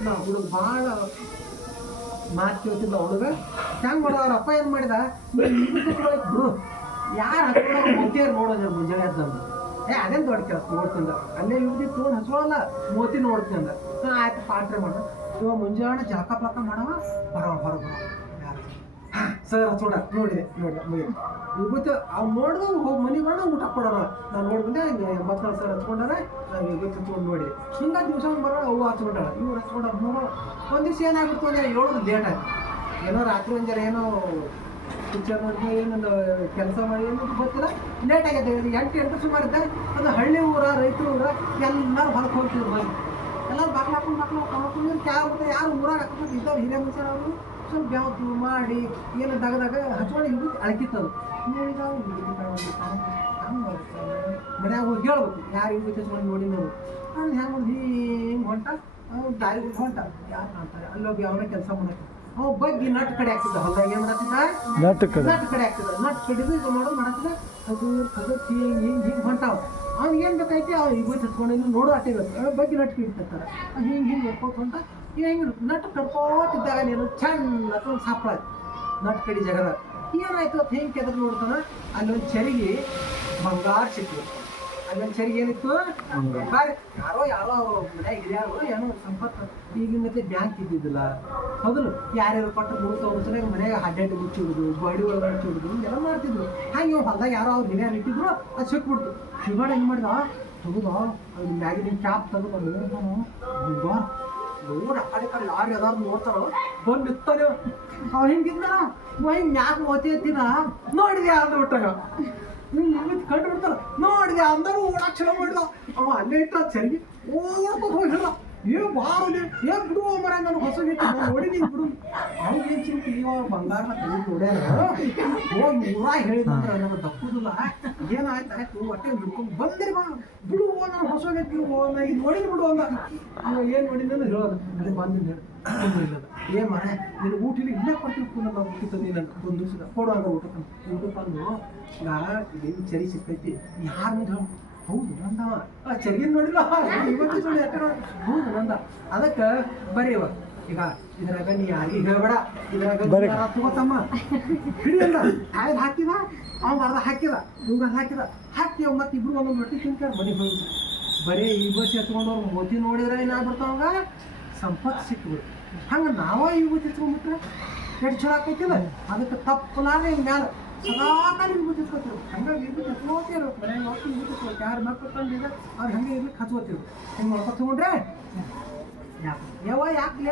ಕೇಳ್ತಿದ್ದ ಹುಡುಗ ಭಾಳ ಮಾತು ಕೇಳ್ತಿದ್ದ ಹುಡುಗ ಹೆಂಗೆ ಮಾಡೋದು ಅವ್ರ ಅಪ್ಪ ಏನು ಮಾಡಿದ ಬಿಡು ಯಾರು ಹಚ್ಕೊಳ್ಳೋ ಮೋತಿಯಾರು ನೋಡೋದು ಮುಂಜಾನೆ ಅದಂದು ಅದೇನು ದೊಡ್ಡ ಕೆಲಸ ನೋಡ್ತಿಂದ ಅಲ್ಲೇ ಇವ್ದಿ ತೊಗೊಂಡು ಹಚ್ಕೊಳ್ಳಲ್ಲ ಮೋತಿ ನೋಡ್ತೀನಿ ಅಂದ ಆಯ್ತು ಪಾತ್ರೆ ಮಾಡ ಇವಾಗ ಮುಂಜಾನೆ ಜಳಕ ಪಾಕ ಮಾಡವ ಬರೋ ಹೊರಗೆ ಸರ್ ಹಚ್ಕೊಂಡ ನೋಡಿದೆ ಇವತ್ತು ಅವ್ನು ನೋಡಿದ ಹೋಗಿ ಮನೆಗೆ ಬರೋಣ ಊಟ ಕೊಡೋಣ ನಾನು ನೋಡ್ಬಿಟ್ಟೆ ಮತ್ತೆ ಸರ್ ಹಚ್ಕೊಂಡಾರೆ ನಾವು ಇವತ್ತು ಹಚ್ಕೊಂಡು ನೋಡಿದೆ ಹಿಂಗೆ ದಿವಸ ಬರೋ ಅವು ಹಚ್ಕೊಂಡಾಳ ಇವ್ರು ಹಚ್ಕೊಂಡ ಒಂದು ದಿವಸ ಏನಾಗುತ್ತೆ ಅಂದರೆ ಹೇಳೋದು ಲೇಟ್ ಆಯ್ತು ಏನೋ ರಾತ್ರಿ ಒಂದು ಜನ ಏನೋ ಪಿಕ್ಚರ್ ನೋಡಿ ಏನೊಂದು ಕೆಲಸ ಮಾಡಿ ಏನದು ಗೊತ್ತಿಲ್ಲ ಲೇಟ್ ಆಗೈತೆ 8 ಸುಮಾರು ಇದ್ದ ಅದು ಹಳ್ಳಿ ಊರ ರೈತರ ಊರ ಎಲ್ಲರೂ ಹೊರಗೆ ಹೋಗ್ತಿದ್ರು ಬಂದು ಎಲ್ಲರೂ ಬಾಕ್ಲು ಹಾಕೊಂಡು ಯಾರು ಊರಾಗ ಹಾಕೊಂಡು ಇದ್ದವ್ರು ಹಿರಿಯ ಮನುಷ್ಯರು ಅವರು ಸ್ವಲ್ಪ ಬ್ಯಾವ್ತು ಮಾಡಿ ಏನು ದಗದಾಗ ಹಚ್ಕೊಂಡು ಹಿಂಗೆ ಅಳಕಿತ್ತದು ನೋಡಿದ ಹಂಗೆ ಮನ್ಯಾಗ ಹೋಗಿ ಹೇಳ್ಬೇಕು ಯಾರು ಹಿಂಗೆ ಹಚ್ಕೊಂಡು ನೋಡಿ ನಾವು ಅವ್ನು ಹೆಂಗೆ ಒಂದು ಹಿಂಗೆ ಹೊಂಟ ದಾರಿ ಹೊಂಟ ಯಾರು ಮಾಡ್ತಾರೆ ಅಲ್ಲೋಗಿ ಅವನೇ ಕೆಲಸ ಮಾಡಕ್ಕೆ ಅವ ಬಗ್ಗೆ ನಟ್ ಕಡೆ ಆಗ್ತಿದ್ದ ಹೊಲ್ದಾಗ ಏನು ಮಾಡತ್ತಿದ್ದ ನಟ್ ಕಡೆ ಆಗ್ತಿದ್ದ ನಟ್ ಕಡಿದು ಇದು ಮಾಡೋದು ಮಾಡತ್ತಿದ್ದ ಅದು ಹಿಂಗೆ ಹೊಂಟಾವ ಅವ್ನಿಗೆ ಏನು ಬೇಕಾಯ್ತು ಅವ್ನು ಈಗ ಹಚ್ಕೊಂಡು ನೋಡು ಅಟ್ಟೆ ಬೇಕು ಬಗ್ಗೆ ನಟ್ ಹಿಡಿತಿರ್ತಾರೆ ಹಿಂಗೆ ನೋಡ್ಕೋತ ಹೊಂಟ ಹಿಂಗೆ ನಟ್ ಕಡ್ಕೋತಿದ್ದಾಗ ನೀನು ಚಂದ ಒಂದು ಸಾಪ್ಳ ನಟ್ ಕಡಿ ಜಗದ ಏನಾಯ್ತು ಅಂತ ಹಿಂಗೆ ಕೆದರ್ ನೋಡ್ತಾನ ಅಲ್ಲೊಂದು ಚರಿಗೆ ಬಂಗಾರ ಸಿಕ್ತು ಅಲ್ಲೊಂದು ಚರಿಗೆ ಏನಿತ್ತು ಬಂಗಾರ ಯಾರೋ ಅವರು ಮನ್ಯಾಗ ಹಿರಿಯಾರು ಏನೋ ಸಂಪತ್ತು ಈಗಿನ ಮತ್ತೆ ಬ್ಯಾಂಕ್ ಇದ್ದಿದ್ದಿಲ್ಲ ಹೌದಲ್ಲ ಯಾರ್ಯಾರು ಕೊಟ್ಟು 3,000 ಸಲ ಮನ್ಯಾಗ ಅಡ್ಡಾಡಿ ಮುಚ್ಚಿಡುದು ಗಾಡಿ ಒಳಗೆ ಮುಚ್ಚಿಡುದು ಎಲ್ಲ ಮಾಡ್ತಿದ್ರು ಹಾಗೆ ಹೊಲ್ದಾಗ ಯಾರೋ ಅವ್ರು ಹಿರಿಯಾರು ಇಟ್ಟಿದ್ರು ಅದು ಸಿಕ್ಬಿಡ್ತು ಶಿವಾಡ ಏನು ಮಾಡಿದ ತಗೋದ ಅದು ಮ್ಯಾಗಿನ ಕ್ಯಾಪ್ ತೆಗೆದು ಬಂಗಾರ ನೋಡ ಆ ಕಡೆ ಯಾರು ಯಾರು ನೋಡ್ತಾರೋ ಬಂದು ನಿಂತಾನೆ ಅವ ಹಿಂಗಿದ್ದ ಹಿಂಗೆ ಯಾಕೆ ಓತಿ ಎತ್ತಿನ ನೋಡಿದೆ ಅಂದ ಬಿಟ್ಟಾಗ ಕಂಡು ಬಿಡ್ತಾರ ನೋಡಿದೆ ಅಂದರೂ ಓಡಾಕ್ ಚಲೋ ಮಾಡಿದ ಅವ ಅಲ್ಲೇ ಇಟ್ಟ ಸರಿಗೆ ಓಡ್ಕೊಂಡು ಹೋಗಿಲ್ಲ ಬಾರಲಿ ಬಿಡುವ ಮರ ನಾನು ಹೊಸಗಿಟ್ಟು ನೋಡಿದೀನಿ ಬಿಡು ಅವ್ನಿಗೇನು ಚಿಂತೆ ಇವಾಗ ಬಂಗಾರನ ತೆಗೆದು ನೋಡ್ಯಾರ ಹೋಗಿ ಊರ ಹೇಳಿದ್ರೆ ನನಗೆ ತಪ್ಪುದಿಲ್ಲ ಏನಾಯ್ತು ಹೊಟ್ಟೆ ಬಿಡ್ಕೊಂಡು ಬಂದಿರಿ ಬಾ ಬಿಡುವ ನಾನು ಹೊಸಗೈತಿ ಬಿಡುವ ನಾ ಇದು ನೋಡಿದ್ ಬಿಡು ಅಂದ ಏನು ನೋಡಿದ್ನ ಹೇಳೋದು ಅದೇ ಬಂದಿದ್ದೆ ಏನು ಮರ ನೀನು ಊಟ ಇಲ್ಲೇ ಕೊಡ್ತೀವಿ ನಾವು ಊಟ ನೀನು ಒಂದು ದಿವಸ ಕೊಡುವಾಗ ಊಟ ತಂದು ಇದೇನು ಚರಿ ಸಿಕ್ಕೈತಿ ಯಾರು ಮುಂದೆ ಹೌದು ನಂದವ ಚರಿಗಿನ ನೋಡಿಲ್ಲ ಇವತ್ತು ನೋಡಿ ಹೌದು ನಂದ ಅದಕ್ಕೆ ಬರೀವ ಈಗ ಇದ್ರಾಗ ನೀ ಯಾರಿಗೆ ಹೇಳ್ಬೇಡ ಇದ್ರಾಗ ತಗೋತಮ್ಮ ಹಿಡಿಯಲ್ಲ ಆಯ್ದು ಹಾಕಿದ ಅವ್ನು ಅರ್ಧ ಹಾಕಿದ ಇವಾಗ ಹಾಕಿ ಮತ್ತೆ ಇಬ್ರು ಒಂದೊಂದು ರೊಟ್ಟಿ ತಿಂತಾರೆ ಮನೆಗೆ ಹೋಗಿ ಬರೀ ಇವತ್ತು ಎತ್ಕೊಂಡವ್ರು ಮೋತಿ ನೋಡಿದ್ರೆ ಏನಾಗ್ಬಿಡ್ತಾವಾಗ ಸಂಪತ್ತು ಸಿಕ್ಬಿಡು ಹಂಗೆ ನಾವ ಇವತ್ತು ಎತ್ಕೊಂಡ್ಬಿಟ್ರೆ ಎಷ್ಟು ಚಲೋ ಆಕೈತಿಲ್ಲ ಅದಕ್ಕೆ ತಪ್ಪಲಾದ್ರೆ ಮ್ಯಾಲ ಸದಾಕಾಲ ವಿಭೂತಿ ಹಚ್ಕೋತಿರು ಹಂಗೆ ವಿಭೂತಿ ಹಚ್ಕೋತಿರು ಮನೆಯಾಗ ಹೊತ್ತು ವಿಭೂತಿ ಹಚ್ಕೋತಿ ಯಾರು ಮಕ್ಕಳು ತಂದಿದೆ ಅವ್ರು ಹಂಗೆ ಇರ್ಲಿಕ್ಕೆ ಹಚ್ಕೋತಿರು ಹಿಂಗೆ ಮಾಡ್ಕೊತ ತಗೊಂಡ್ರೆ ಯಾಕೆ